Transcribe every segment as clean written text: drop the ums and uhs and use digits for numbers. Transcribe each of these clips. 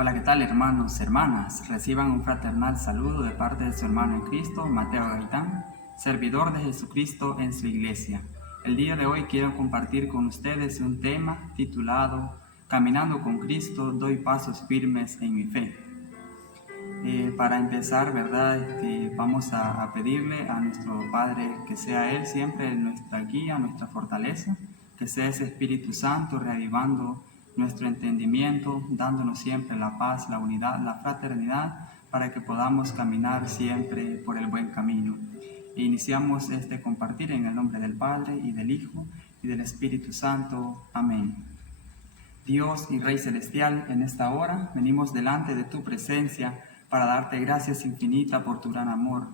Hola, ¿qué tal, hermanos, hermanas? Reciban un fraternal saludo de parte de su hermano en Cristo, Mateo Gaitán, servidor de Jesucristo en su iglesia. El día de hoy quiero compartir con ustedes un tema titulado Caminando con Cristo, doy pasos firmes en mi fe. Para empezar, ¿verdad? Vamos a pedirle a nuestro Padre que sea Él siempre nuestra guía, nuestra fortaleza, que sea ese Espíritu Santo reavivando nuestro entendimiento, dándonos siempre la paz, la unidad, la fraternidad, para que podamos caminar siempre por el buen camino. Iniciamos este compartir en el nombre del Padre, y del Hijo, y del Espíritu Santo. Amén. Dios y Rey Celestial, en esta hora venimos delante de tu presencia para darte gracias infinitas por tu gran amor.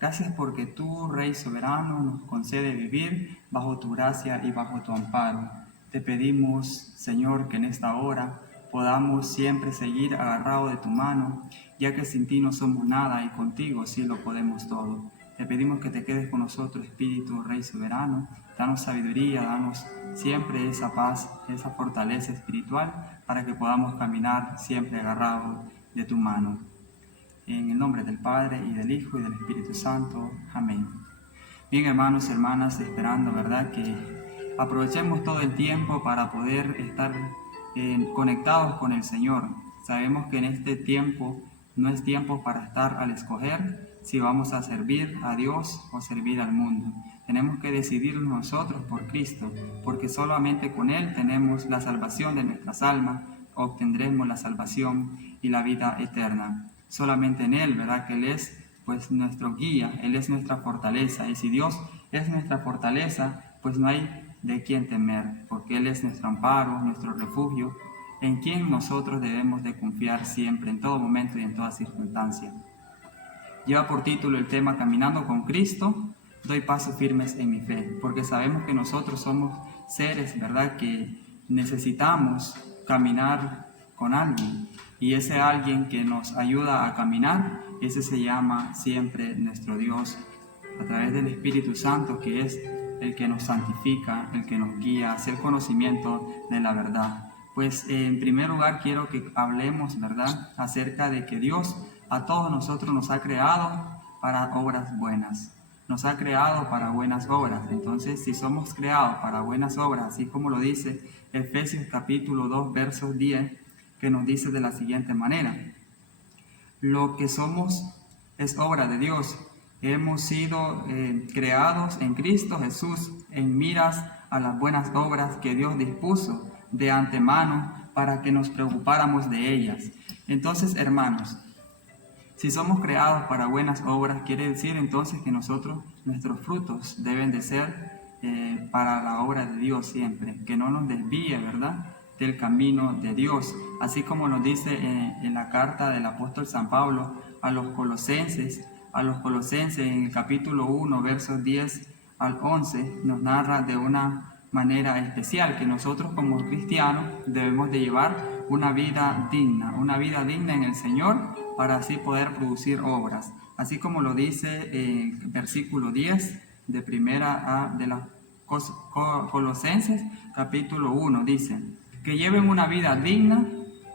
Gracias porque tú, Rey soberano, nos concede vivir bajo tu gracia y bajo tu amparo. Te pedimos, Señor, que en esta hora podamos siempre seguir agarrados de tu mano, ya que sin ti no somos nada y contigo sí lo podemos todo. Te pedimos que te quedes con nosotros, Espíritu Rey soberano. Danos sabiduría, danos siempre esa paz, esa fortaleza espiritual, para que podamos caminar siempre agarrados de tu mano. En el nombre del Padre, y del Hijo, y del Espíritu Santo. Amén. Bien, hermanos y hermanas, esperando, ¿verdad?, que aprovechemos todo el tiempo para poder estar conectados con el Señor. Sabemos que en este tiempo no es tiempo para estar al escoger si vamos a servir a Dios o servir al mundo. Tenemos que decidir nosotros por Cristo, porque solamente con Él tenemos la salvación de nuestras almas, obtendremos la salvación y la vida eterna. Solamente en Él, ¿verdad?, que Él es pues nuestro guía, Él es nuestra fortaleza, y si Dios es nuestra fortaleza, pues no hay de quién temer, porque Él es nuestro amparo, nuestro refugio, en quien nosotros debemos de confiar siempre, en todo momento y en toda circunstancia. Lleva por título el tema Caminando con Cristo, doy pasos firmes en mi fe, porque sabemos que nosotros somos seres, ¿verdad?, que necesitamos caminar con alguien, y ese alguien que nos ayuda a caminar, ese se llama siempre nuestro Dios, a través del Espíritu Santo, que es el que nos santifica, el que nos guía hacia el conocimiento de la verdad. Pues en primer lugar quiero que hablemos, ¿verdad?, acerca de que Dios a todos nosotros nos ha creado para obras buenas. Nos ha creado para buenas obras. Entonces, si somos creados para buenas obras, así como lo dice Efesios capítulo 2, versos 10, que nos dice de la siguiente manera: lo que somos es obra de Dios. Hemos sido creados en Cristo Jesús en miras a las buenas obras que Dios dispuso de antemano para que nos preocupáramos de ellas. Entonces, hermanos, si somos creados para buenas obras, quiere decir entonces que nuestros frutos deben de ser para la obra de Dios siempre, que no nos desvíe, ¿verdad?, del camino de Dios. Así como nos dice en la carta del apóstol San Pablo a los colosenses en el capítulo 1, versos 10 al 11, nos narra de una manera especial que nosotros como cristianos debemos de llevar una vida digna en el Señor, para así poder producir obras. Así como lo dice en versículo 10 de de la Colosenses capítulo 1, dice: que lleven una vida digna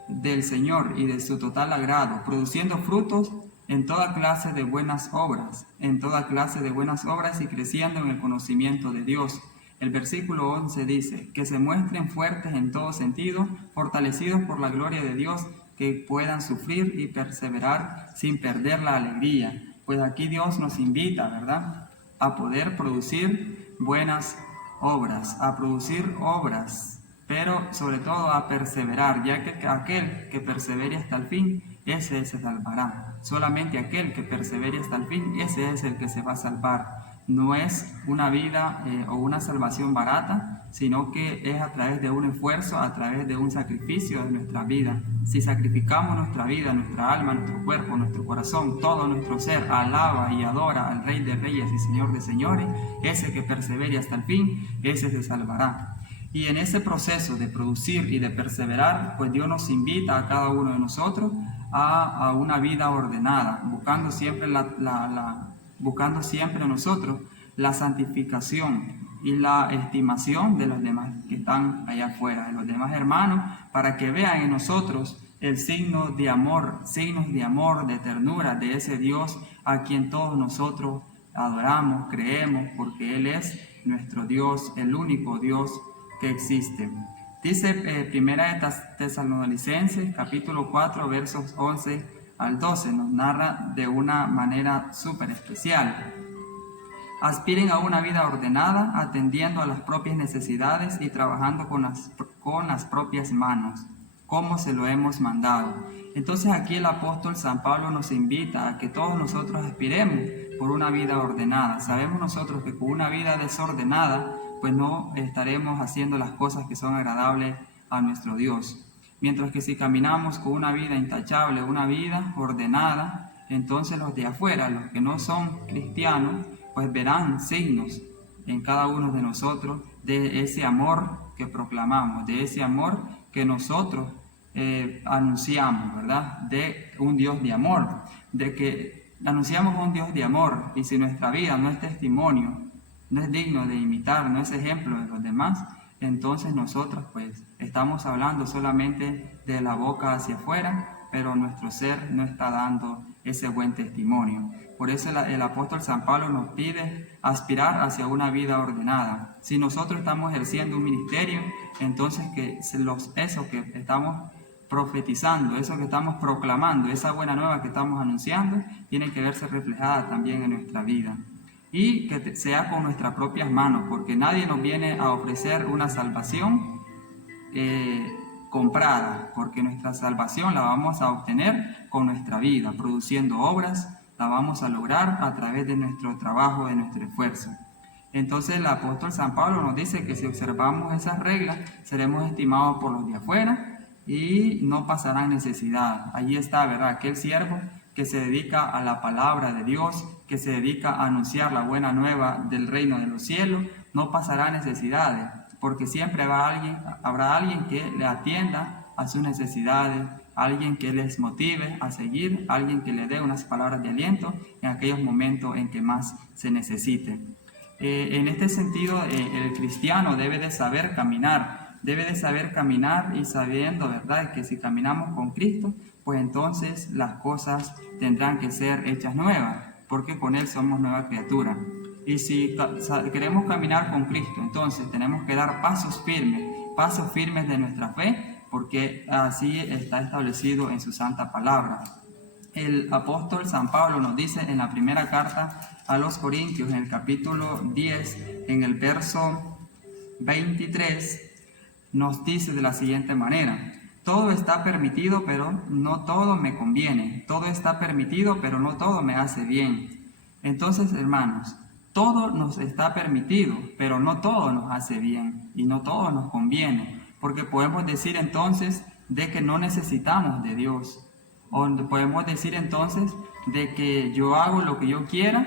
del Señor y de su total agrado, produciendo frutos en toda clase de buenas obras, y creciendo en el conocimiento de Dios. El versículo 11 dice: que se muestren fuertes en todo sentido, fortalecidos por la gloria de Dios, que puedan sufrir y perseverar sin perder la alegría. Pues aquí Dios nos invita, ¿verdad?, a poder producir buenas obras, pero sobre todo a perseverar, ya que aquel que persevere hasta el fin, ese se salvará. Solamente aquel que persevere hasta el fin, ese es el que se va a salvar. No es una vida o una salvación barata, sino que es a través de un esfuerzo, a través de un sacrificio de nuestra vida. Si sacrificamos nuestra vida, nuestra alma, nuestro cuerpo, nuestro corazón, todo nuestro ser, alaba y adora al Rey de Reyes y Señor de Señores, ese que persevere hasta el fin, ese se salvará. Y en ese proceso de producir y de perseverar, pues Dios nos invita a cada uno de nosotros a una vida ordenada, buscando siempre nosotros la santificación y la estimación de los demás que están allá afuera, de los demás hermanos, para que vean en nosotros el signo de amor, signos de amor, de ternura de ese Dios a quien todos nosotros adoramos, creemos, porque Él es nuestro Dios, el único Dios que existe. Dice Primera de Tesalonicenses, capítulo 4, versos 11 al 12, nos narra de una manera súper especial. Aspiren a una vida ordenada, atendiendo a las propias necesidades y trabajando con las propias manos, como se lo hemos mandado. Entonces aquí el apóstol San Pablo nos invita a que todos nosotros aspiremos por una vida ordenada. Sabemos nosotros que con una vida desordenada, pues no estaremos haciendo las cosas que son agradables a nuestro Dios. Mientras que si caminamos con una vida intachable, una vida ordenada, entonces los de afuera, los que no son cristianos, pues verán signos en cada uno de nosotros de ese amor que proclamamos, de ese amor que nosotros anunciamos, ¿verdad? De un Dios de amor, de que anunciamos un Dios de amor, y si nuestra vida no es testimonio, no es digno de imitar, no es ejemplo de los demás, entonces nosotros pues estamos hablando solamente de la boca hacia afuera, pero nuestro ser no está dando ese buen testimonio. Por eso el apóstol San Pablo nos pide aspirar hacia una vida ordenada. Si nosotros estamos ejerciendo un ministerio, entonces que eso que estamos profetizando, eso que estamos proclamando, esa buena nueva que estamos anunciando, tiene que verse reflejada también en nuestra vida. Y que sea con nuestras propias manos, porque nadie nos viene a ofrecer una salvación comprada, porque nuestra salvación la vamos a obtener con nuestra vida, produciendo obras, la vamos a lograr a través de nuestro trabajo, de nuestro esfuerzo. Entonces el apóstol San Pablo nos dice que si observamos esas reglas, seremos estimados por los de afuera y no pasarán necesidad. Allí está, ¿verdad?, aquel siervo que se dedica a la palabra de Dios, que se dedica a anunciar la buena nueva del reino de los cielos, no pasará necesidades, porque siempre habrá alguien que le atienda a sus necesidades, alguien que les motive a seguir, alguien que le dé unas palabras de aliento en aquellos momentos en que más se necesite. En este sentido, el cristiano debe de saber caminar y sabiendo, ¿verdad?, que si caminamos con Cristo, pues entonces las cosas tendrán que ser hechas nuevas, porque con Él somos nueva criatura. Y si queremos caminar con Cristo, entonces tenemos que dar pasos firmes de nuestra fe, porque así está establecido en su santa palabra. El apóstol San Pablo nos dice en la primera carta a los Corintios, en el capítulo 10, en el verso 23, nos dice de la siguiente manera: todo está permitido, pero no todo me conviene. Todo está permitido, pero no todo me hace bien. Entonces, hermanos, todo nos está permitido, pero no todo nos hace bien y no todo nos conviene, porque podemos decir entonces de que no necesitamos de Dios, o podemos decir entonces de que yo hago lo que yo quiera,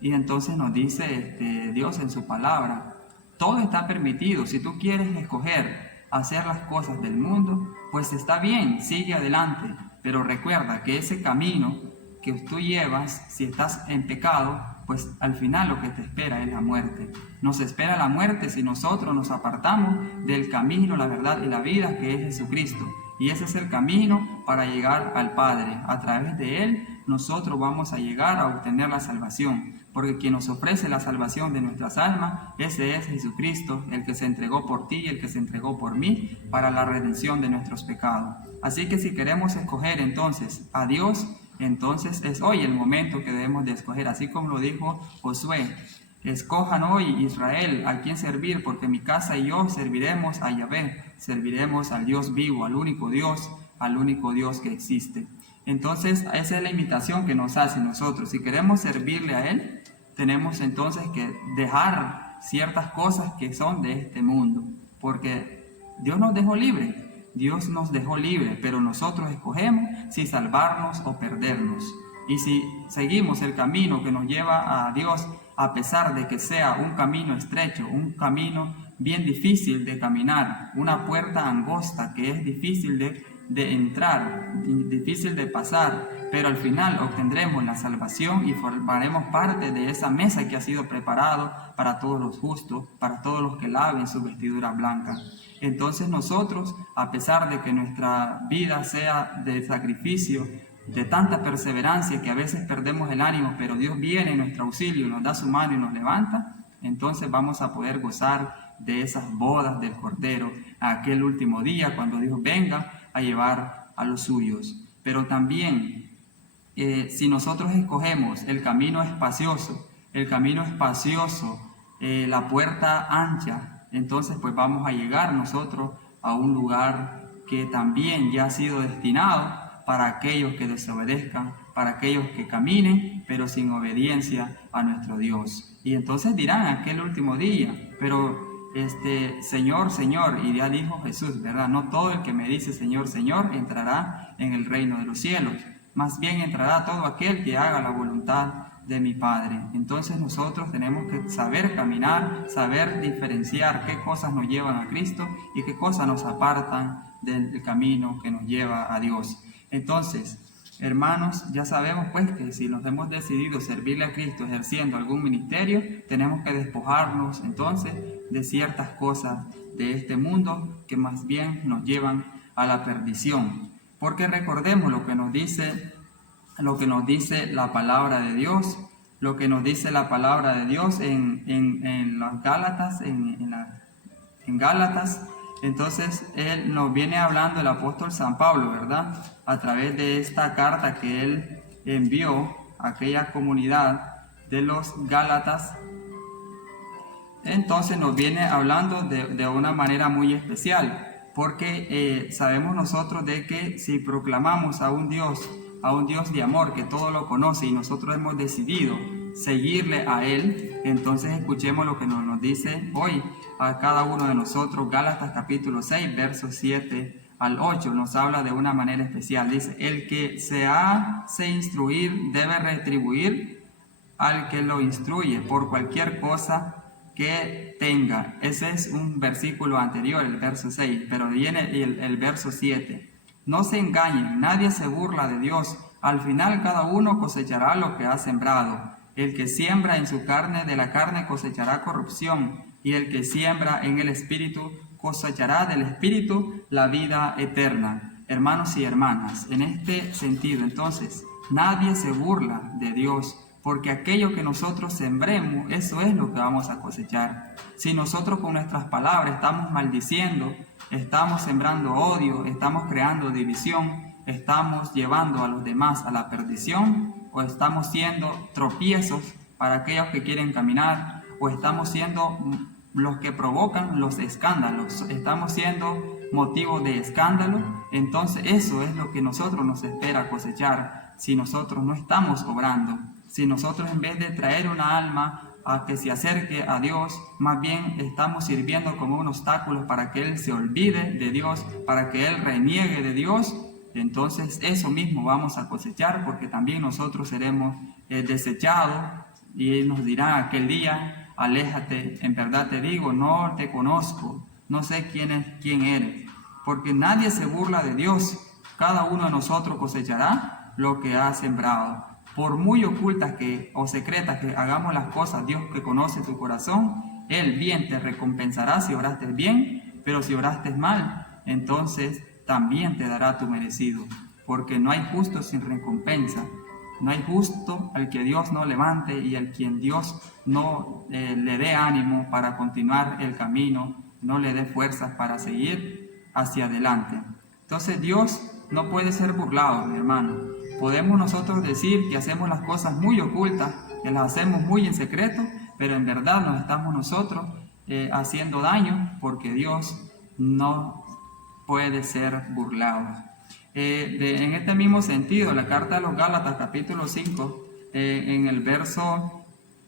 y entonces nos dice Dios en su palabra: todo está permitido. Si tú quieres escoger hacer las cosas del mundo, pues está bien, sigue adelante, pero recuerda que ese camino que tú llevas, si estás en pecado, pues al final lo que te espera es la muerte. Nos espera la muerte si nosotros nos apartamos del camino, la verdad y la vida que es Jesucristo. Y ese es el camino para llegar al Padre. A través de Él nosotros vamos a llegar a obtener la salvación, porque quien nos ofrece la salvación de nuestras almas, ese es Jesucristo, el que se entregó por ti y el que se entregó por mí para la redención de nuestros pecados. Así que si queremos escoger entonces a Dios, entonces es hoy el momento que debemos de escoger, así como lo dijo Josué: escojan hoy, Israel, a quién servir, porque mi casa y yo serviremos a Yahvé, serviremos al Dios vivo, al único Dios que existe. Entonces esa es la invitación que nos hace nosotros. Si queremos servirle a Él, tenemos entonces que dejar ciertas cosas que son de este mundo, porque Dios nos dejó libre. Dios nos dejó libre, pero nosotros escogemos si salvarnos o perdernos. Y si seguimos el camino que nos lleva a Dios, a pesar de que sea un camino estrecho, un camino bien difícil de caminar, una puerta angosta que es difícil de de entrar, difícil de pasar, pero al final obtendremos la salvación y formaremos parte de esa mesa que ha sido preparado para todos los justos, para todos los que laven su vestidura blanca. Entonces nosotros, a pesar de que nuestra vida sea de sacrificio, de tanta perseverancia que a veces perdemos el ánimo, pero Dios viene en nuestro auxilio, nos da su mano y nos levanta, entonces vamos a poder gozar de esas bodas del Cordero, a aquel último día cuando Dios venga a llevar a los suyos. Pero también, si nosotros escogemos el camino espacioso, la puerta ancha, entonces pues vamos a llegar nosotros a un lugar que también ya ha sido destinado para aquellos que desobedezcan, para aquellos que caminen, pero sin obediencia a nuestro Dios. Y entonces dirán aquel último día, pero Señor, Señor, y ya dijo Jesús, ¿verdad? No todo el que me dice Señor, Señor, entrará en el reino de los cielos. Más bien entrará todo aquel que haga la voluntad de mi Padre. Entonces nosotros tenemos que saber caminar, saber diferenciar qué cosas nos llevan a Cristo y qué cosas nos apartan del camino que nos lleva a Dios. Entonces, hermanos, ya sabemos pues que si nos hemos decidido servirle a Cristo ejerciendo algún ministerio, tenemos que despojarnos entonces de ciertas cosas de este mundo que más bien nos llevan a la perdición. Porque recordemos lo que nos dice la palabra de Dios, lo que nos dice la palabra de Dios en los Gálatas, en Gálatas. Entonces él nos viene hablando, el apóstol San Pablo, ¿verdad? A través de esta carta que él envió a aquella comunidad de los Gálatas. Entonces nos viene hablando de una manera muy especial, porque sabemos nosotros de que si proclamamos a un Dios de amor que todo lo conoce y nosotros hemos decidido seguirle a Él, entonces escuchemos lo que nos dice hoy a cada uno de nosotros. Gálatas capítulo 6, versos 7 al 8, nos habla de una manera especial. Dice, el que se hace instruir debe retribuir al que lo instruye por cualquier cosa que tenga. Ese es un versículo anterior, el verso 6, pero viene el verso 7. No se engañen, nadie se burla de Dios. Al final cada uno cosechará lo que ha sembrado. El que siembra en su carne, de la carne cosechará corrupción, y el que siembra en el Espíritu cosechará del Espíritu la vida eterna. Hermanos y hermanas, en este sentido, entonces, nadie se burla de Dios, porque aquello que nosotros sembremos, eso es lo que vamos a cosechar. Si nosotros con nuestras palabras estamos maldiciendo, estamos sembrando odio, estamos creando división, estamos llevando a los demás a la perdición, o estamos siendo tropiezos para aquellos que quieren caminar, o estamos siendo los que provocan los escándalos, estamos siendo motivo de escándalo, entonces eso es lo que nosotros nos espera cosechar si nosotros no estamos obrando. Si nosotros en vez de traer una alma a que se acerque a Dios, más bien estamos sirviendo como un obstáculo para que Él se olvide de Dios, para que Él reniegue de Dios, entonces eso mismo vamos a cosechar, porque también nosotros seremos desechados y Él nos dirá aquel día, aléjate, en verdad te digo, no te conozco, no sé quién eres, porque nadie se burla de Dios, cada uno de nosotros cosechará lo que ha sembrado. Por muy ocultas o secretas que hagamos las cosas, Dios que conoce tu corazón, Él bien te recompensará si oraste bien, pero si oraste mal, entonces también te dará tu merecido, porque no hay justo sin recompensa, no hay justo al que Dios no levante y al quien Dios no le dé ánimo para continuar el camino, no le dé fuerzas para seguir hacia adelante. Entonces Dios no puede ser burlado, mi hermano. Podemos nosotros decir que hacemos las cosas muy ocultas, que las hacemos muy en secreto, pero en verdad nos estamos nosotros haciendo daño, porque Dios no puede ser burlado. En este mismo sentido, la carta a los Gálatas capítulo 5, en el verso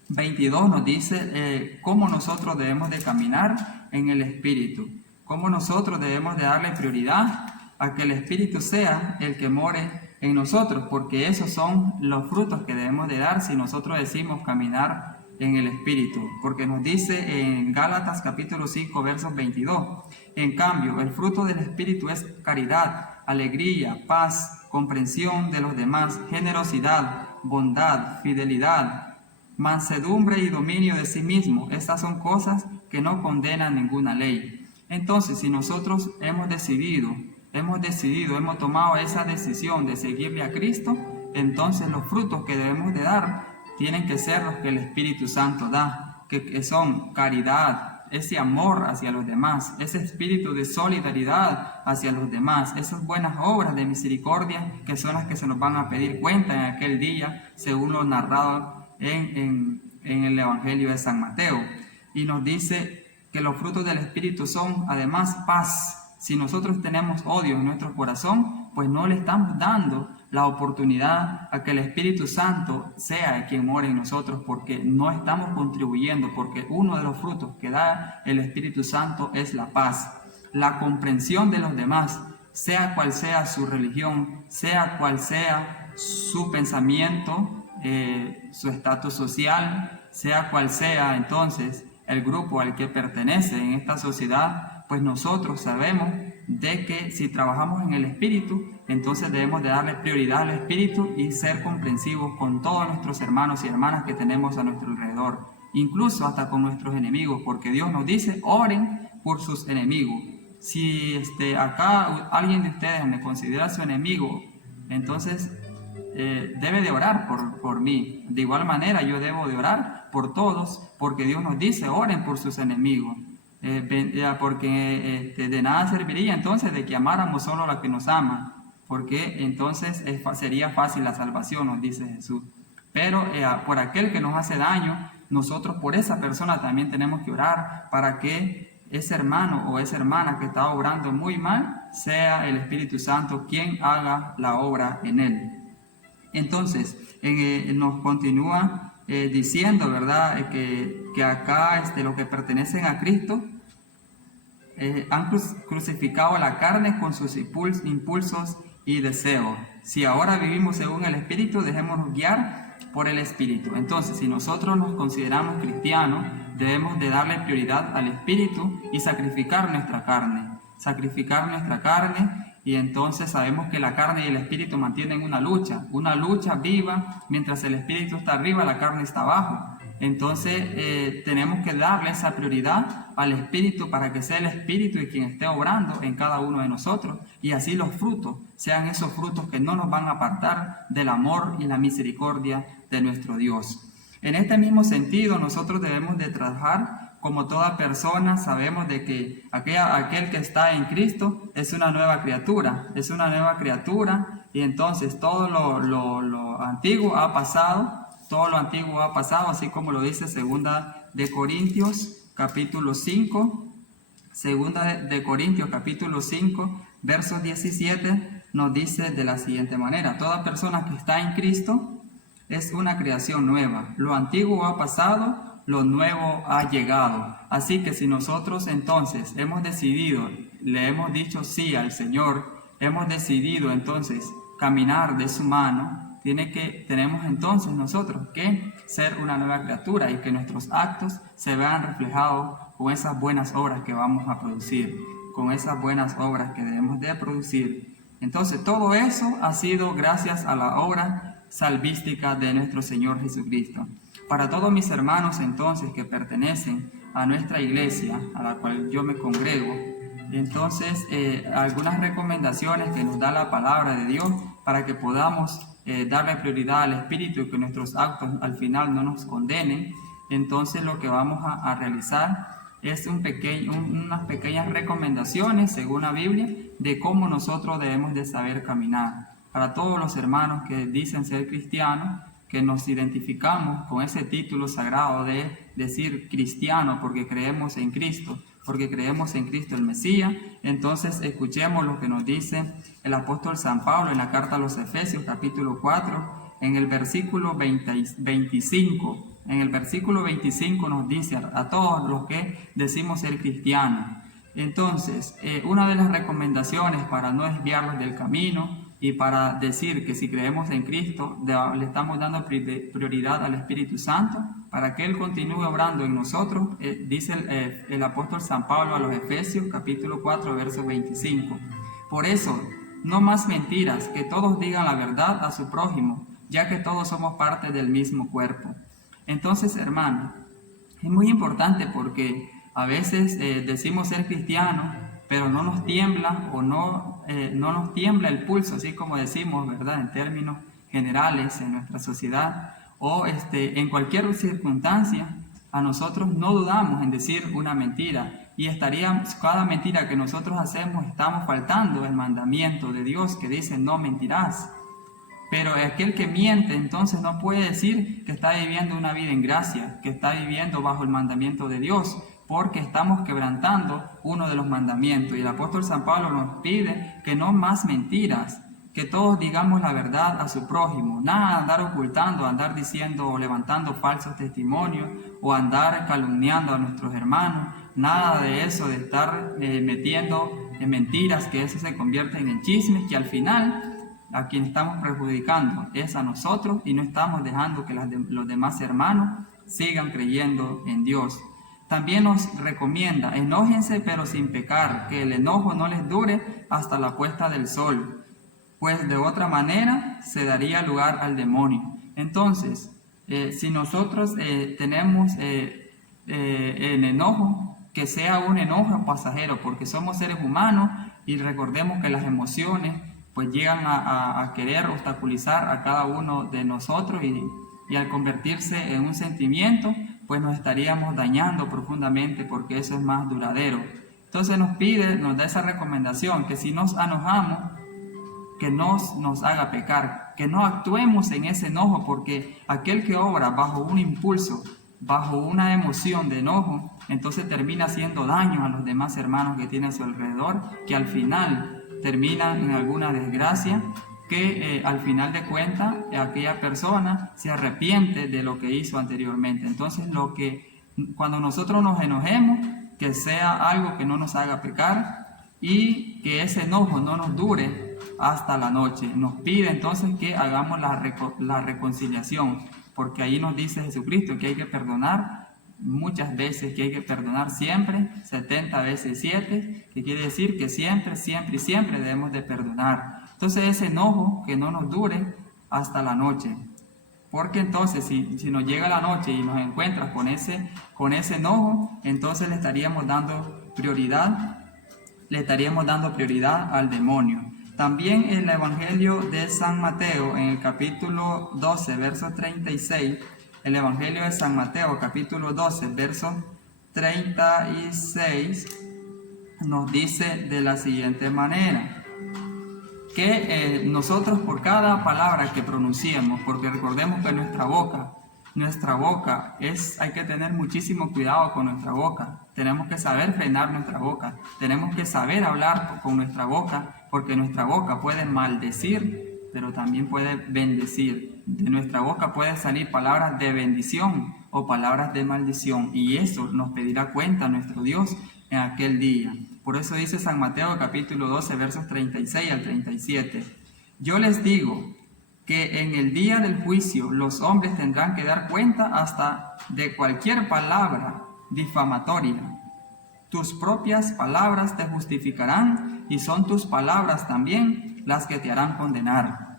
22 nos dice cómo nosotros debemos de caminar en el Espíritu, cómo nosotros debemos de darle prioridad a que el Espíritu sea el que more en nosotros, porque esos son los frutos que debemos de dar si nosotros decimos caminar en el Espíritu, porque nos dice en Gálatas capítulo 5 versos 22, en cambio el fruto del Espíritu es caridad, alegría, paz, comprensión de los demás, generosidad, bondad, fidelidad, mansedumbre y dominio de sí mismo. Estas son cosas que no condenan ninguna ley. Entonces, si nosotros hemos tomado esa decisión de seguirle a Cristo, entonces los frutos que debemos de dar tienen que ser los que el Espíritu Santo da, que son caridad, ese amor hacia los demás, ese espíritu de solidaridad hacia los demás, esas buenas obras de misericordia que son las que se nos van a pedir cuenta en aquel día, según lo narrado en el Evangelio de San Mateo. Y nos dice que los frutos del Espíritu son además paz. Si nosotros tenemos odio en nuestro corazón, pues no le estamos dando la oportunidad a que el Espíritu Santo sea quien more en nosotros, porque no estamos contribuyendo, porque uno de los frutos que da el Espíritu Santo es la paz, la comprensión de los demás, sea cual sea su religión, sea cual sea su pensamiento, su estatus social, sea cual sea entonces el grupo al que pertenece en esta sociedad, pues nosotros sabemos de que si trabajamos en el Espíritu, entonces debemos de darle prioridad al Espíritu y ser comprensivos con todos nuestros hermanos y hermanas que tenemos a nuestro alrededor, incluso hasta con nuestros enemigos, porque Dios nos dice, oren por sus enemigos. Si acá alguien de ustedes me considera su enemigo, entonces debe de orar por mí. De igual manera yo debo de orar por todos, porque Dios nos dice, oren por sus enemigos. Porque de nada serviría entonces de que amáramos solo a la que nos ama, porque entonces sería fácil la salvación, nos dice Jesús. Pero por aquel que nos hace daño, nosotros por esa persona también tenemos que orar para que ese hermano o esa hermana que está obrando muy mal, sea el Espíritu Santo quien haga la obra en él. Entonces, nos continúa diciendo, ¿verdad?, que acá los que pertenecen a Cristo han crucificado la carne con sus impulsos y deseos. Si ahora vivimos según el Espíritu, dejémonos guiar por el Espíritu. Entonces, si nosotros nos consideramos cristianos, debemos de darle prioridad al Espíritu y sacrificar nuestra carne. Y entonces sabemos que la carne y el Espíritu mantienen una lucha viva. Mientras el Espíritu está arriba, la carne está abajo. Entonces tenemos que darle esa prioridad al Espíritu para que sea el Espíritu y quien esté obrando en cada uno de nosotros, y así los frutos sean esos frutos que no nos van a apartar del amor y la misericordia de nuestro Dios. En este mismo sentido, nosotros debemos de trabajar como toda persona. Sabemos de que aquel que está en Cristo es una nueva criatura, y entonces todo lo antiguo ha pasado, así como lo dice Segunda de Corintios capítulo 5, versos 17, nos dice de la siguiente manera: toda persona que está en Cristo es una creación nueva, lo antiguo ha pasado, lo nuevo ha llegado. Así que si nosotros entonces le hemos dicho sí al Señor, hemos decidido entonces caminar de su mano, tenemos entonces nosotros que ser una nueva criatura y que nuestros actos se vean reflejados con esas buenas obras que vamos a producir, con esas buenas obras que debemos de producir. Entonces todo eso ha sido gracias a la obra salvística de nuestro Señor Jesucristo. Para todos mis hermanos entonces que pertenecen a nuestra iglesia, a la cual yo me congrego, entonces algunas recomendaciones que nos da la palabra de Dios para que podamos darle prioridad al Espíritu y que nuestros actos al final no nos condenen. Entonces lo que vamos a realizar es unas pequeñas recomendaciones según la Biblia de cómo nosotros debemos de saber caminar. Para todos los hermanos que dicen ser cristianos, que nos identificamos con ese título sagrado de decir cristiano porque creemos en Cristo el Mesías, entonces escuchemos lo que nos dice el apóstol San Pablo en la carta a los Efesios capítulo 4, en el versículo 25. En el versículo 25 nos dice a todos los que decimos ser cristianos. Entonces, una de las recomendaciones para no desviarlos del camino y para decir que si creemos en Cristo, le estamos dando prioridad al Espíritu Santo para que Él continúe obrando en nosotros, dice el apóstol San Pablo a los Efesios capítulo 4, verso 25. Por eso, no más mentiras, que todos digan la verdad a su prójimo, ya que todos somos parte del mismo cuerpo. Entonces, hermano, es muy importante porque a veces decimos ser cristianos, pero no nos tiembla o no nos tiembla el pulso, así como decimos, ¿verdad?, en términos generales en nuestra sociedad, o en cualquier circunstancia, a nosotros no dudamos en decir una mentira, y cada mentira que nosotros hacemos, estamos faltando el mandamiento de Dios que dice no mentirás. Pero aquel que miente entonces no puede decir que está viviendo una vida en gracia, que está viviendo bajo el mandamiento de Dios, porque estamos quebrantando uno de los mandamientos. Y el apóstol San Pablo nos pide que no más mentiras, que todos digamos la verdad a su prójimo, nada de andar ocultando, andar diciendo o levantando falsos testimonios o andar calumniando a nuestros hermanos, nada de eso, de estar metiendo en mentiras, que eso se convierte en chismes, que al final a quien estamos perjudicando es a nosotros y no estamos dejando que los demás hermanos sigan creyendo en Dios. También nos recomienda, enójense pero sin pecar, que el enojo no les dure hasta la puesta del sol, pues de otra manera se daría lugar al demonio. Entonces, si nosotros tenemos el enojo, que sea un enojo pasajero, porque somos seres humanos y recordemos que las emociones pues llegan a querer obstaculizar a cada uno de nosotros y al convertirse en un sentimiento, pues nos estaríamos dañando profundamente, porque eso es más duradero. Entonces nos da esa recomendación, que si nos enojamos, que nos haga pecar, que no actuemos en ese enojo, porque aquel que obra bajo un impulso, bajo una emoción de enojo, entonces termina haciendo daño a los demás hermanos que tiene a su alrededor, que al final termina en alguna desgracia, que al final de cuentas aquella persona se arrepiente de lo que hizo anteriormente. Entonces cuando nosotros nos enojemos, que sea algo que no nos haga pecar y que ese enojo no nos dure hasta la noche. Nos pide entonces que hagamos la reconciliación, porque ahí nos dice Jesucristo que hay que perdonar muchas veces, que hay que perdonar siempre, 70 veces 7, que quiere decir que siempre, siempre y siempre debemos de perdonar. Entonces ese enojo que no nos dure hasta la noche, porque entonces si nos llega la noche y nos encuentras con ese enojo, entonces le estaríamos dando prioridad al demonio. También en el Evangelio de San Mateo, en el capítulo 12, verso 36, el Evangelio de San Mateo, capítulo 12, verso 36, nos dice de la siguiente manera, que nosotros por cada palabra que pronunciemos, porque recordemos que nuestra boca hay que tener muchísimo cuidado con nuestra boca, tenemos que saber frenar nuestra boca, tenemos que saber hablar con nuestra boca, porque nuestra boca puede maldecir, pero también puede bendecir. De nuestra boca puede salir palabras de bendición o palabras de maldición, y eso nos pedirá cuenta nuestro Dios en aquel día. Por eso dice San Mateo capítulo 12 versos 36 al 37, yo les digo que en el día del juicio los hombres tendrán que dar cuenta hasta de cualquier palabra difamatoria. Tus propias palabras te justificarán y son tus palabras también las que te harán condenar.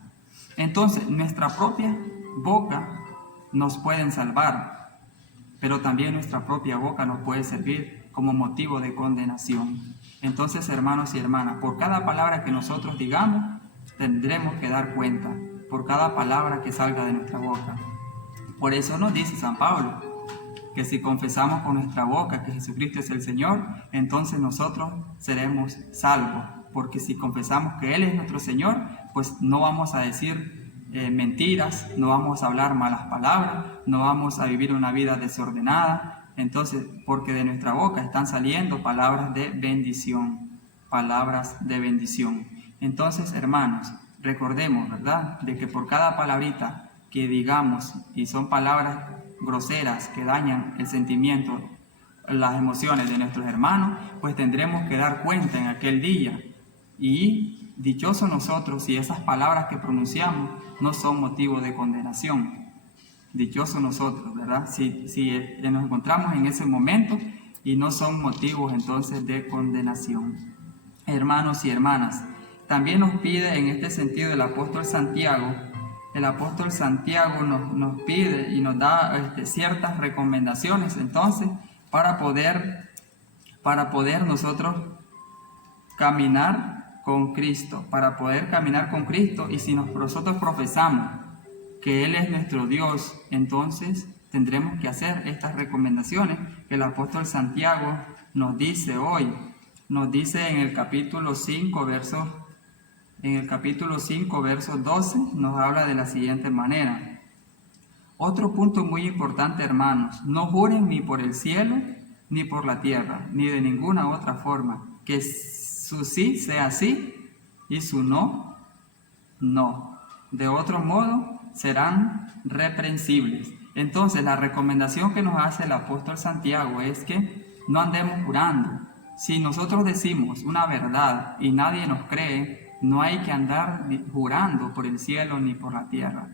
Entonces, nuestra propia boca nos puede salvar, pero también nuestra propia boca nos puede servir como motivo de condenación. Entonces, hermanos y hermanas, por cada palabra que nosotros digamos, tendremos que dar cuenta, por cada palabra que salga de nuestra boca. Por eso nos dice San Pablo, que si confesamos con nuestra boca que Jesucristo es el Señor, entonces nosotros seremos salvos, porque si confesamos que Él es nuestro Señor, pues no vamos a decir mentiras, no vamos a hablar malas palabras, no vamos a vivir una vida desordenada, entonces, porque de nuestra boca están saliendo palabras de bendición, Entonces, hermanos, recordemos, ¿verdad?, de que por cada palabrita que digamos, y son palabras groseras que dañan el sentimiento, las emociones de nuestros hermanos, pues tendremos que dar cuenta en aquel día. Y dichosos nosotros si esas palabras que pronunciamos no son motivo de condenación. Dichosos nosotros, ¿verdad? Si nos encontramos en ese momento y no son motivos entonces de condenación. Hermanos y hermanas, también nos pide en este sentido el apóstol Santiago. El apóstol Santiago nos pide y nos da ciertas recomendaciones entonces para poder nosotros caminar con Cristo, y si nosotros profesamos que Él es nuestro Dios, entonces tendremos que hacer estas recomendaciones que el apóstol Santiago nos dice hoy. Nos dice en el capítulo 5, verso 12, nos habla de la siguiente manera. Otro punto muy importante, hermanos: no juren ni por el cielo, ni por la tierra, ni de ninguna otra forma, que su sí sea sí y su no, no. De otro modo, serán reprensibles. Entonces, la recomendación que nos hace el apóstol Santiago es que no andemos jurando. Si nosotros decimos una verdad y nadie nos cree, no hay que andar jurando por el cielo ni por la tierra.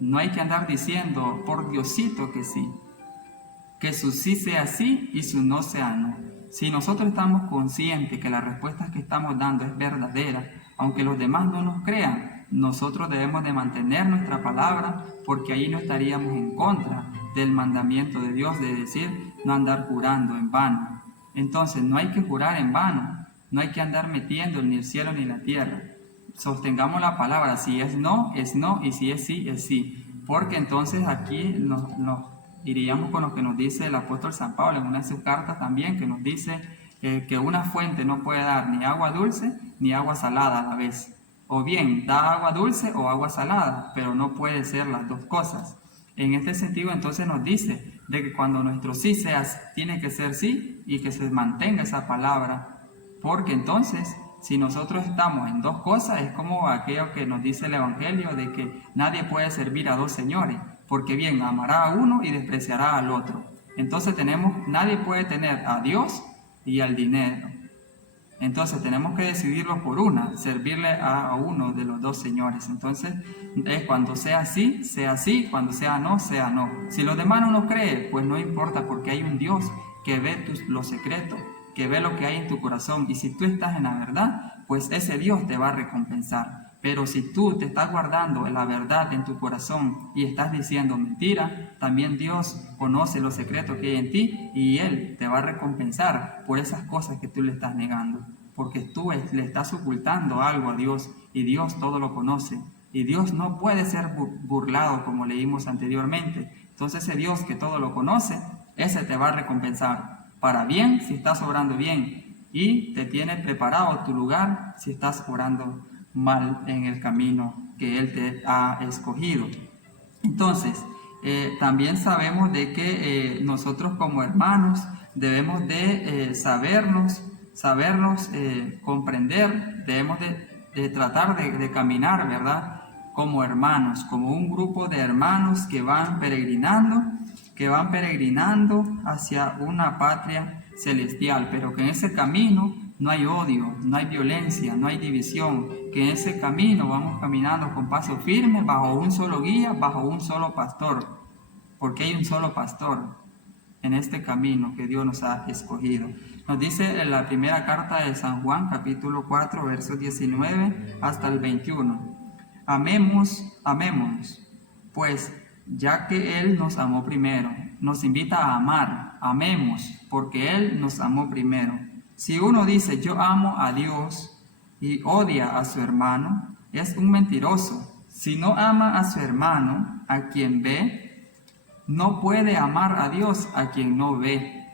No hay que andar diciendo por Diosito que sí. Que su sí sea sí y su no sea no. Si nosotros estamos conscientes que la respuesta que estamos dando es verdadera, aunque los demás no nos crean, nosotros debemos de mantener nuestra palabra, porque ahí no estaríamos en contra del mandamiento de Dios de decir no andar jurando en vano. Entonces no hay que jurar en vano, no hay que andar metiendo ni el cielo ni la tierra. Sostengamos la palabra: si es no, y si es sí, porque entonces aquí nos iríamos con lo que nos dice el apóstol San Pablo en una de sus cartas también, que nos dice que una fuente no puede dar ni agua dulce ni agua salada a la vez. O bien da agua dulce o agua salada, pero no puede ser las dos cosas. En este sentido entonces nos dice de que cuando nuestro sí sea, tiene que ser sí, y que se mantenga esa palabra, porque entonces si nosotros estamos en dos cosas, es como aquello que nos dice el Evangelio de que nadie puede servir a dos señores, porque bien amará a uno y despreciará al otro. Entonces nadie puede tener a Dios y al dinero. Entonces tenemos que decidirlo por servirle a uno de los dos señores. Entonces es cuando sea sí, cuando sea no. Si los demás no nos creen, pues no importa, porque hay un Dios que ve los secretos, que ve lo que hay en tu corazón, y si tú estás en la verdad, pues ese Dios te va a recompensar. Pero si tú te estás guardando la verdad en tu corazón y estás diciendo mentira, también Dios conoce los secretos que hay en ti y Él te va a recompensar por esas cosas que tú le estás negando, porque tú le estás ocultando algo a Dios y Dios todo lo conoce. Y Dios no puede ser burlado, como leímos anteriormente. Entonces ese Dios que todo lo conoce, ese te va a recompensar para bien si estás obrando bien, y te tiene preparado tu lugar si estás obrando mal en el camino que Él te ha escogido. Entonces, también sabemos de que nosotros como hermanos debemos de sabernos comprender, debemos de tratar de caminar, ¿verdad? Como hermanos, como un grupo de hermanos que van peregrinando hacia una patria celestial, pero que en ese camino no hay odio, no hay violencia, no hay división, que en ese camino vamos caminando con paso firme, bajo un solo guía, bajo un solo pastor, porque hay un solo pastor en este camino que Dios nos ha escogido. Nos dice en la primera carta de San Juan, capítulo 4, versos 19 hasta el 21. Amémonos, pues ya que Él nos amó primero, nos invita a amar, amemos, porque Él nos amó primero. Si uno dice yo amo a Dios y odia a su hermano, es un mentiroso. Si no ama a su hermano, a quien ve, no puede amar a Dios a quien no ve.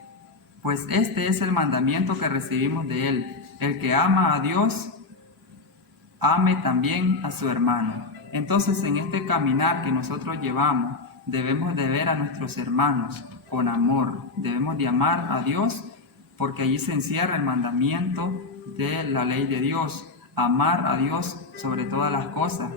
Pues este es el mandamiento que recibimos de Él: el que ama a Dios, ame también a su hermano. Entonces, en este caminar que nosotros llevamos, debemos de ver a nuestros hermanos con amor. Debemos de amar a Dios, porque allí se encierra el mandamiento de la ley de Dios: amar a Dios sobre todas las cosas.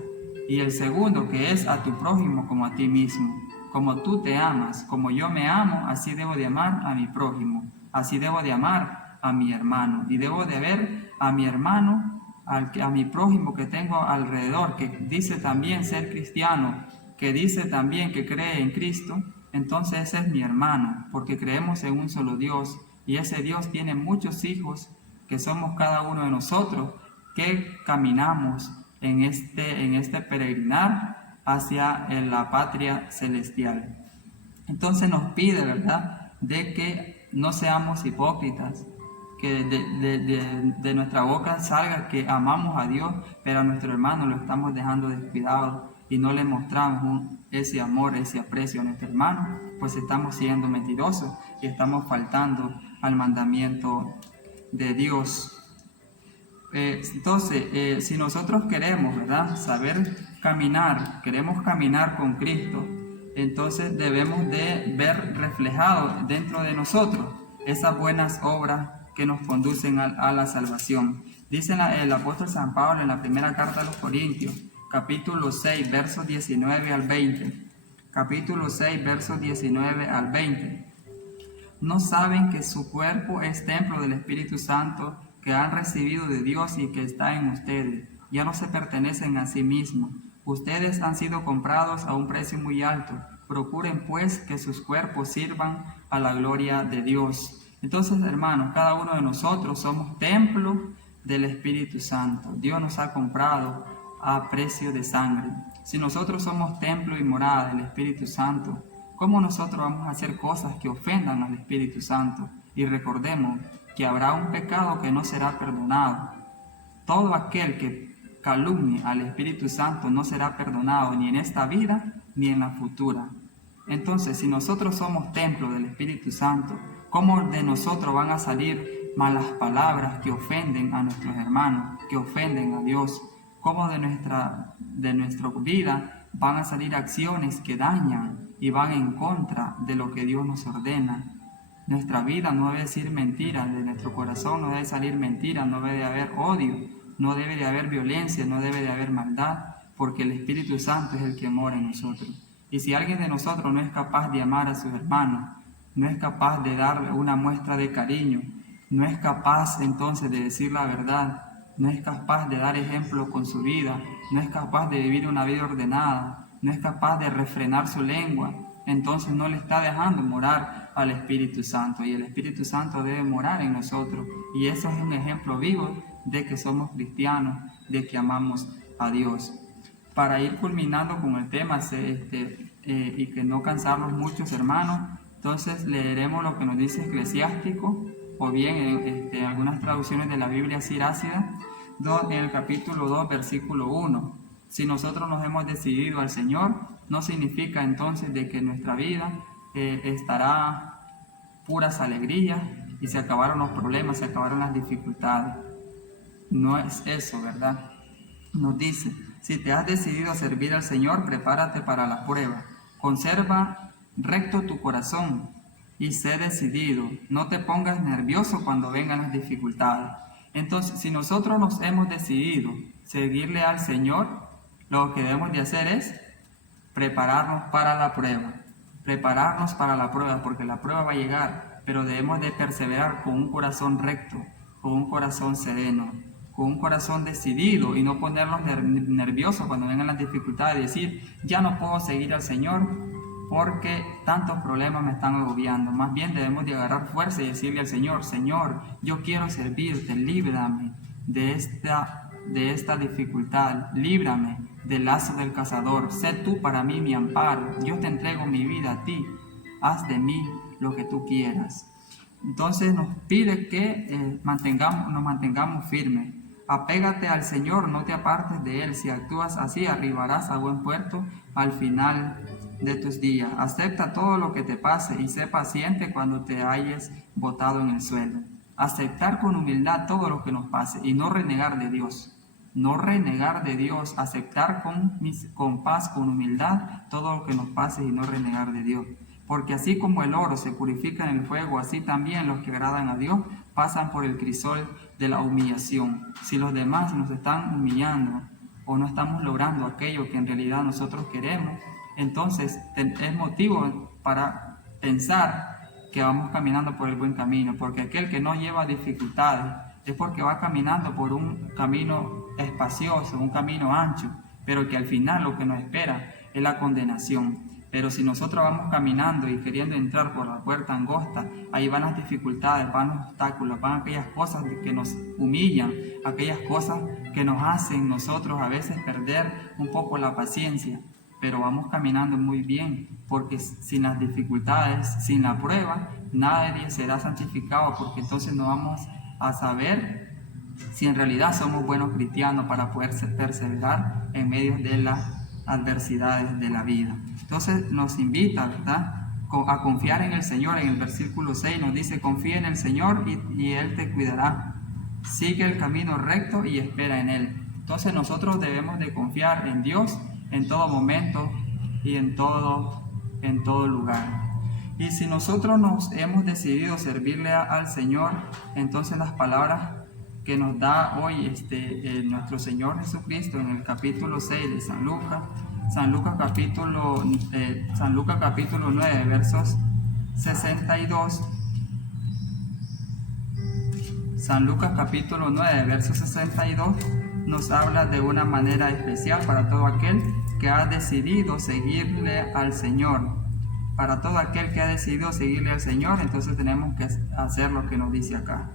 Y el segundo, que es a tu prójimo como a ti mismo. Como tú te amas, como yo me amo, así debo de amar a mi prójimo. Así debo de amar a mi hermano. Y debo de ver a mi hermano, a mi prójimo que tengo alrededor, que dice también ser cristiano, que dice también que cree en Cristo. Entonces ese es mi hermano, porque creemos en un solo Dios, y ese Dios tiene muchos hijos, que somos cada uno de nosotros, que caminamos en este peregrinar hacia la patria celestial. Entonces nos pide, ¿verdad?, de que no seamos hipócritas, que de nuestra boca salga que amamos a Dios, pero a nuestro hermano lo estamos dejando descuidado y no le mostramos ese amor, ese aprecio a nuestro hermano, pues estamos siendo mentirosos y estamos faltando al mandamiento de Dios. Entonces, si nosotros queremos, ¿verdad?, queremos caminar con Cristo, entonces debemos de ver reflejado dentro de nosotros esas buenas obras que nos conducen a la salvación. Dice el apóstol San Pablo en la primera carta a los Corintios, capítulo 6, versos 19 al 20. Capítulo 6, versos 19 al 20. ¿No saben que su cuerpo es templo del Espíritu Santo que han recibido de Dios y que está en ustedes? Ya no se pertenecen a sí mismos. Ustedes han sido comprados a un precio muy alto. Procuren pues que sus cuerpos sirvan a la gloria de Dios. Entonces, hermanos, cada uno de nosotros somos templo del Espíritu Santo. Dios nos ha comprado a precio de sangre. Si nosotros somos templo y morada del Espíritu Santo, ¿cómo nosotros vamos a hacer cosas que ofendan al Espíritu Santo? Y recordemos que habrá un pecado que no será perdonado. Todo aquel que calumnie al Espíritu Santo no será perdonado ni en esta vida ni en la futura. Entonces, si nosotros somos templo del Espíritu Santo, ¿cómo de nosotros van a salir malas palabras que ofenden a nuestros hermanos, que ofenden a Dios? ¿Cómo de nuestra vida van a salir acciones que dañan y van en contra de lo que Dios nos ordena? Nuestra vida no debe decir mentira, de nuestro corazón no debe salir mentira, no debe de haber odio, no debe de haber violencia, no debe de haber maldad, porque el Espíritu Santo es el que mora en nosotros. Y si alguien de nosotros no es capaz de amar a sus hermanos, no es capaz de darle una muestra de cariño, no es capaz entonces de decir la verdad, no es capaz de dar ejemplo con su vida, no es capaz de vivir una vida ordenada, no es capaz de refrenar su lengua, entonces no le está dejando morar al Espíritu Santo, y el Espíritu Santo debe morar en nosotros, y eso es un ejemplo vivo de que somos cristianos, de que amamos a Dios. Para ir culminando con el tema y que no cansarnos muchos, hermanos, entonces leeremos lo que nos dice Eclesiástico, o bien en algunas traducciones de la Biblia Sirácida, en el capítulo 2, versículo 1. Si nosotros nos hemos decidido al Señor, no significa entonces de que nuestra vida estará puras alegrías y se acabaron los problemas, se acabaron las dificultades. No es eso, ¿verdad? Nos dice, si te has decidido a servir al Señor, prepárate para la prueba. Conserva recto tu corazón y sé decidido. No te pongas nervioso cuando vengan las dificultades. Entonces, si nosotros nos hemos decidido seguirle al Señor, lo que debemos de hacer es prepararnos para la prueba. Prepararnos para la prueba, porque la prueba va a llegar, pero debemos de perseverar con un corazón recto, con un corazón sereno, con un corazón decidido y no ponernos nerviosos cuando vengan las dificultades y decir, ya no puedo seguir al Señor porque tantos problemas me están agobiando. Más bien debemos de agarrar fuerza y decirle al Señor, Señor, yo quiero servirte, líbrame de esta dificultad, líbrame del lazo del cazador, sé tú para mí mi amparo, yo te entrego mi vida a ti, haz de mí lo que tú quieras. Entonces nos pide que nos mantengamos firmes. Apégate al Señor, no te apartes de Él. Si actúas así, arribarás a buen puerto al final de tus días. Acepta todo lo que te pase y sé paciente cuando te hayas botado en el suelo. Aceptar con humildad todo lo que nos pase y no renegar de Dios. No renegar de Dios, aceptar con paz, con humildad todo lo que nos pase y no renegar de Dios. Porque así como el oro se purifica en el fuego, así también los que agradan a Dios pasan por el crisol de la humillación. Si los demás nos están humillando o no estamos logrando aquello que en realidad nosotros queremos, entonces es motivo para pensar que vamos caminando por el buen camino, porque aquel que no lleva dificultades es porque va caminando por un camino espacioso, un camino ancho, pero que al final lo que nos espera es la condenación. Pero si nosotros vamos caminando y queriendo entrar por la puerta angosta, ahí van las dificultades, van los obstáculos, van aquellas cosas que nos humillan, aquellas cosas que nos hacen nosotros a veces perder un poco la paciencia. Pero vamos caminando muy bien, porque sin las dificultades, sin la prueba, nadie será santificado, porque entonces no vamos a saber si en realidad somos buenos cristianos para poder perseverar en medio de las adversidades de la vida. Entonces nos invita, ¿verdad?, a confiar en el Señor. En el versículo 6 nos dice: confía en el Señor y Él te cuidará. Sigue el camino recto y espera en Él. Entonces nosotros debemos de confiar en Dios en todo momento y en todo lugar. Y si nosotros nos hemos decidido servirle al Señor, entonces las palabras que nos da hoy nuestro Señor Jesucristo en el capítulo 6 de San Lucas capítulo 9, versos 62. San Lucas capítulo 9, verso 62 nos habla de una manera especial para todo aquel que ha decidido seguirle al Señor. Para todo aquel que ha decidido seguirle al Señor, entonces tenemos que hacer lo que nos dice acá.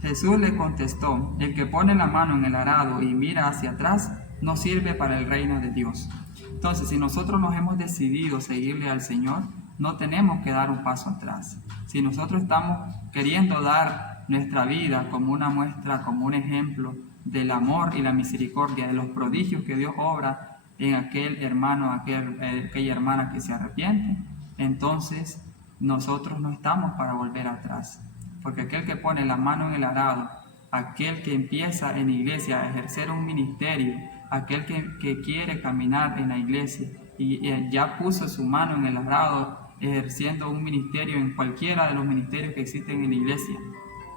Jesús le contestó: el que pone la mano en el arado y mira hacia atrás no sirve para el reino de Dios. Entonces, si nosotros nos hemos decidido seguirle al Señor, no tenemos que dar un paso atrás. Si nosotros estamos queriendo dar nuestra vida como una muestra, como un ejemplo del amor y la misericordia, de los prodigios que Dios obra en aquel hermano, aquella hermana que se arrepiente, entonces nosotros no estamos para volver atrás. Porque aquel que pone la mano en el arado, aquel que empieza en la iglesia a ejercer un ministerio, aquel que quiere caminar en la iglesia y ya puso su mano en el arado ejerciendo un ministerio en cualquiera de los ministerios que existen en la iglesia,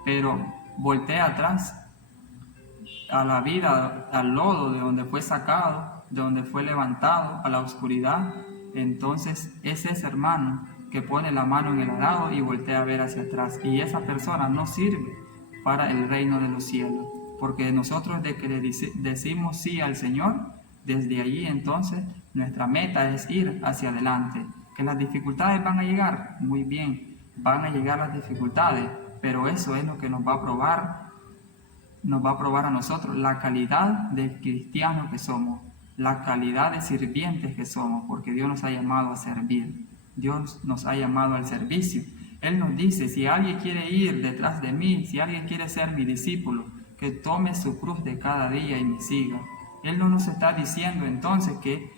pero voltea atrás a la vida, al lodo de donde fue sacado, de donde fue levantado, a la oscuridad, entonces es ese hermano que pone la mano en el arado y voltea a ver hacia atrás, y esa persona no sirve para el reino de los cielos, porque nosotros de que le decimos sí al Señor, desde allí entonces nuestra meta es ir hacia adelante. Que las dificultades van a llegar, muy bien, van a llegar las dificultades, pero eso es lo que nos va a probar a nosotros la calidad de cristianos que somos, la calidad de sirvientes que somos, porque Dios nos ha llamado a servir, Dios nos ha llamado al servicio. Él nos dice: si alguien quiere ir detrás de mí, si alguien quiere ser mi discípulo, que tome su cruz de cada día y me siga. Él no nos está diciendo entonces que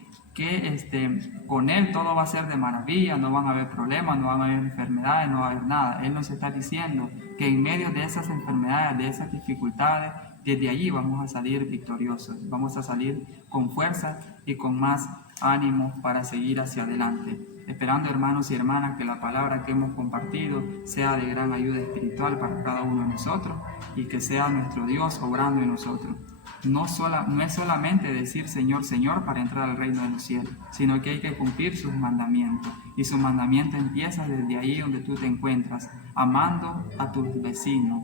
con Él todo va a ser de maravilla, no van a haber problemas, no van a haber enfermedades, no va a haber nada. Él nos está diciendo que en medio de esas enfermedades, de esas dificultades, desde allí vamos a salir victoriosos, vamos a salir con fuerza y con más ánimo para seguir hacia adelante. Esperando, hermanos y hermanas, que la palabra que hemos compartido sea de gran ayuda espiritual para cada uno de nosotros y que sea nuestro Dios obrando en nosotros. No es solamente decir Señor, Señor para entrar al reino de los cielos, sino que hay que cumplir sus mandamientos. Y sus mandamientos empiezan desde ahí donde tú te encuentras, amando a tus vecinos,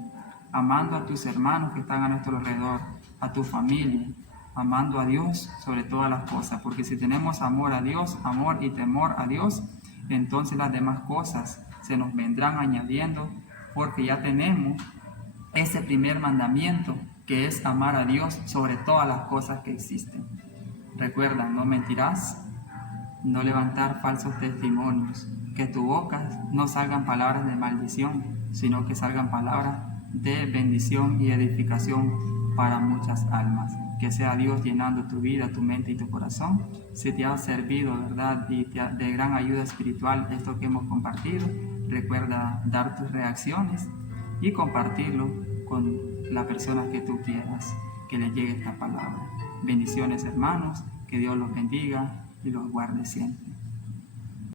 amando a tus hermanos que están a nuestro alrededor, a tu familia, amando a Dios sobre todas las cosas. Porque si tenemos amor a Dios, amor y temor a Dios, entonces las demás cosas se nos vendrán añadiendo, porque ya tenemos ese primer mandamiento, que es amar a Dios sobre todas las cosas que existen. Recuerda: no mentirás, no levantar falsos testimonios, que tu boca no salgan palabras de maldición, sino que salgan palabras de bendición y edificación para muchas almas. Que sea Dios llenando tu vida, tu mente y tu corazón. Si te ha servido, ¿verdad?, y de gran ayuda espiritual esto que hemos compartido, recuerda dar tus reacciones y compartirlo con la persona que tú quieras que le llegue esta palabra. Bendiciones, hermanos, que Dios los bendiga y los guarde siempre.